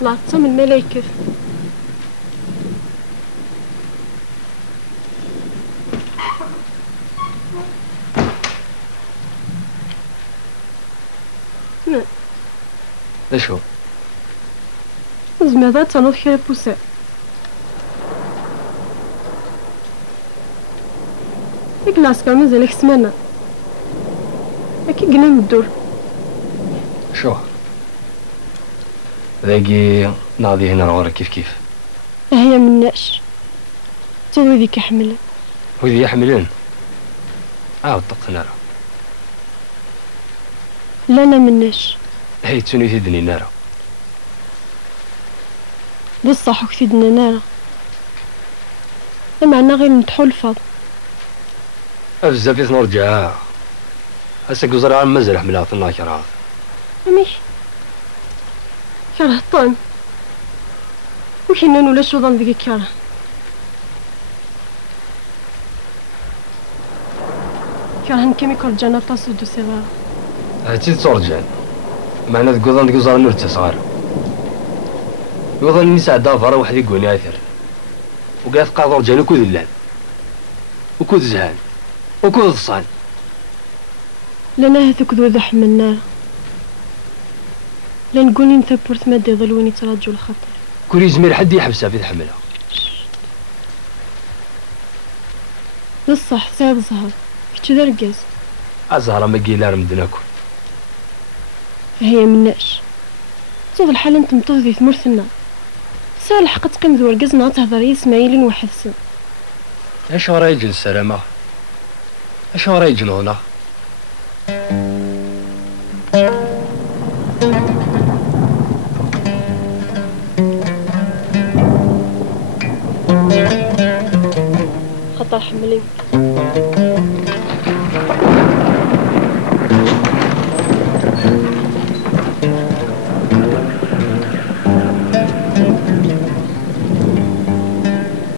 طلعت من الملايكة. ايش هو؟ زعما تنوض كرا بوسا. ديك العسكر مازالك سمانة. أكي قلنا ندور. شو؟ ذاكي ناضي هنا غورك كيف هي مناش. تضوي ذيك يحمل. وذي يحملون. طقنا راه. لا أنا مناش. هي تسوني تدني نارا. بصح وكتدنا نارا. معنا غير نتحو الفاض. بزاف نرجع. هسا قزر عام مازال حملها في الناكرة. أميش. كره طن. وكنا ولا شو ظن ذيك كره. كرهن كمي كرجانا طاسو دو سيغار. هاتي ترجع. معنا ذكوضان قزر نرتا صغار. يوضن نساء دافر واحد يقوني اثر. وقاعد قاضر جان وكود اللان. وكود زهان. وكود صان. لنا هذوك ذو ذح من النار. لان قولي انت بورت مادي ظلوني تراجو الخطر. كل زمير حد يحبسها في الحملة. بصح سعد زهر. كتش ذا رقاز. الزهرة ما قيلها رمدناكو. هي مناش. صوت الحال انت مطوذي ثمرثنا. سال حقت قيم ذو رقاز نعا تهضري اسماعيل وحد سن. اش ورا يجن السلامة؟ اش ورا يجن هنا؟ خطر حملي.